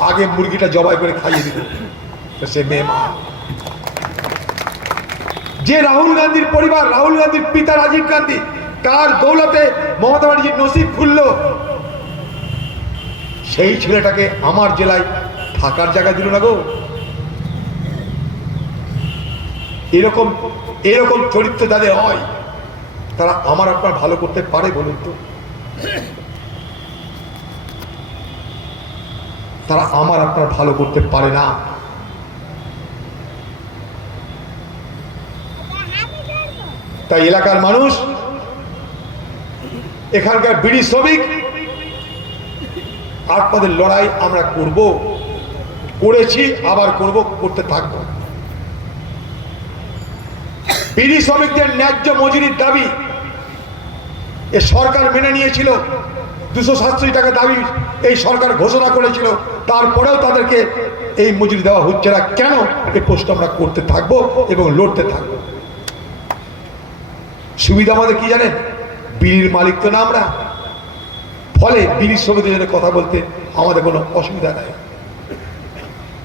আগে মুরগিটা জবাই করে খাইয়ে দিল। সে মেয়ে মা। যে রাহুল গান্ধীর পরিবার, রাহুল গান্ধীর পিতা রাজীব গান্ধী, তার দৌলতে মমতা ব্যানার্জির নসিব খুলল। সেই ছেলেটাকে আমার জেলায় থাকার জায়গা দিল না গো। এরকম এরকম চরিত্র যাদের হয়, তারা আমার আপনার ভালো করতে পারে বলুন তো। তারা আমার আপনার ভালো করতে পারে না। তাই এলাকার মানুষ, এখানকার বিড়ি শ্রমিক আপনাদের লড়াই আমরা করব, করেছি, আবার করব, করতে থাকব। বিড়ি শ্রমিকদের ন্যায্য মজুরির দাবি এ সরকার মেনে নিয়েছিল। দুশো সাতষট্টি টাকা দাবি এই সরকার ঘোষণা করেছিল। তারপরেও তাদেরকে এই মজুরি দেওয়া হচ্ছে না। কেন? এই প্রশ্ন আমরা করতে থাকব এবং লড়তে থাকব। সুবিধা আমাদের কি জানেন? বিড়ির মালিক তো না আমরা। ফলে বিড়ির শ্রমিকদের জন্য কথা বলতে আমাদের কোনো অসুবিধা নাই।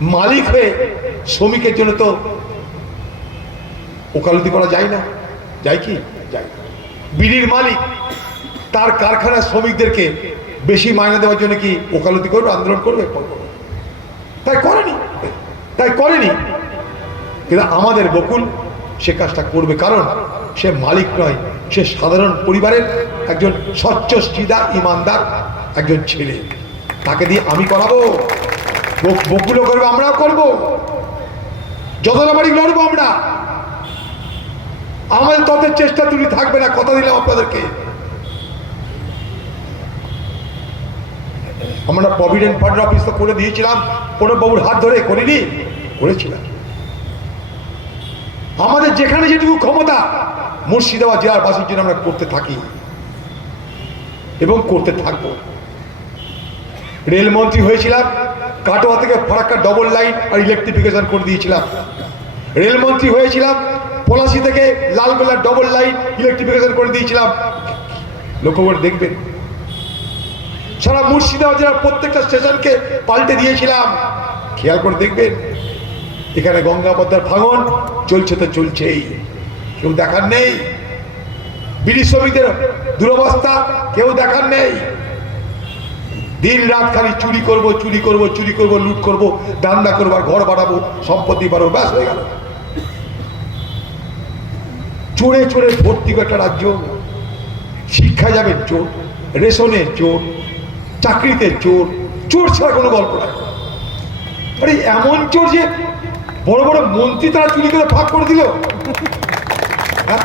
মালিক হয়ে শ্রমিকের জন্য তো ওকালতি করা যায় না। যায় কি? না। বিড়ির মালিক তার কারখানার শ্রমিকদেরকে বেশি মায়না দেওয়ার জন্য কি ওকালতি করবে, আন্দোলন করবে? তাই করেনি। তাই করেনি। কিন্তু আমাদের বকুল সে কাজটা করবে কারণ সে মালিক নয়, সে সাধারণ পরিবারের একজন স্বচ্ছ, সিধা ইমানদার একজন ছেলে। তাকে দিয়ে আমি করাবো, বক- বকুলও করবে, আমরাও করব। যতটা বাড়ি লড়বো আমরা। আমাদের ততের চেষ্টা তুমি থাকবে না, কথা দিলাম আপনাদেরকে। আমরা প্রভিডেন্ট ফান্ড অফিস তো করে দিয়েছিলাম প্রণববাবুর হাত ধরে করিনি, করেছিলাম। আমাদের যেখানে যেটুকু ক্ষমতা, মুর্শিদাবাদ জেলার বাসীর জন্য আমরা করতে থাকি এবং করতে থাকব। রেলমন্ত্রী হয়েছিলাম, কাটোয়া থেকে ফারাক্কা ডবল লাইন আর ইলেকট্রিফিকেশন করে দিয়েছিলাম। রেলমন্ত্রী হয়েছিলাম, পলাশি থেকে লালগোলার ডবল লাইন ইলেকট্রিফিকেশন করে দিয়েছিলাম। লক্ষ্য করে দেখবেন। সারা মুর্শিদাবাদ জেলার প্রত্যেকটা স্টেশনকে পাল্টে দিয়েছিলাম। খেয়াল করে দেখবেন, এখানে গঙ্গা পদ্মার ভাঙন চলছে তো চলছেই। কেউ দেখার নেই। বিড়ি শ্রমিকদের দুরবস্থা কেউ দেখার নেই। দিন রাত খালি চুরি করব চুরি করব চুরি করব, লুট করব দান্দা করব আর ঘর বাড়াবো সম্পত্তি বাড়াবো ব্যাস হয়ে গেল। চোরে চোরে ভর্তি একটা রাজ্য। শিক্ষা যাবে চোর, রেশনের চোর চাকরিতে চোর চোর ছাড়া কোনো গল্প নাই আরে, এমন চোর যে বড় বড় মন্ত্রী তারা চুরি করে ভাগ করে দিল হ্যাঁ?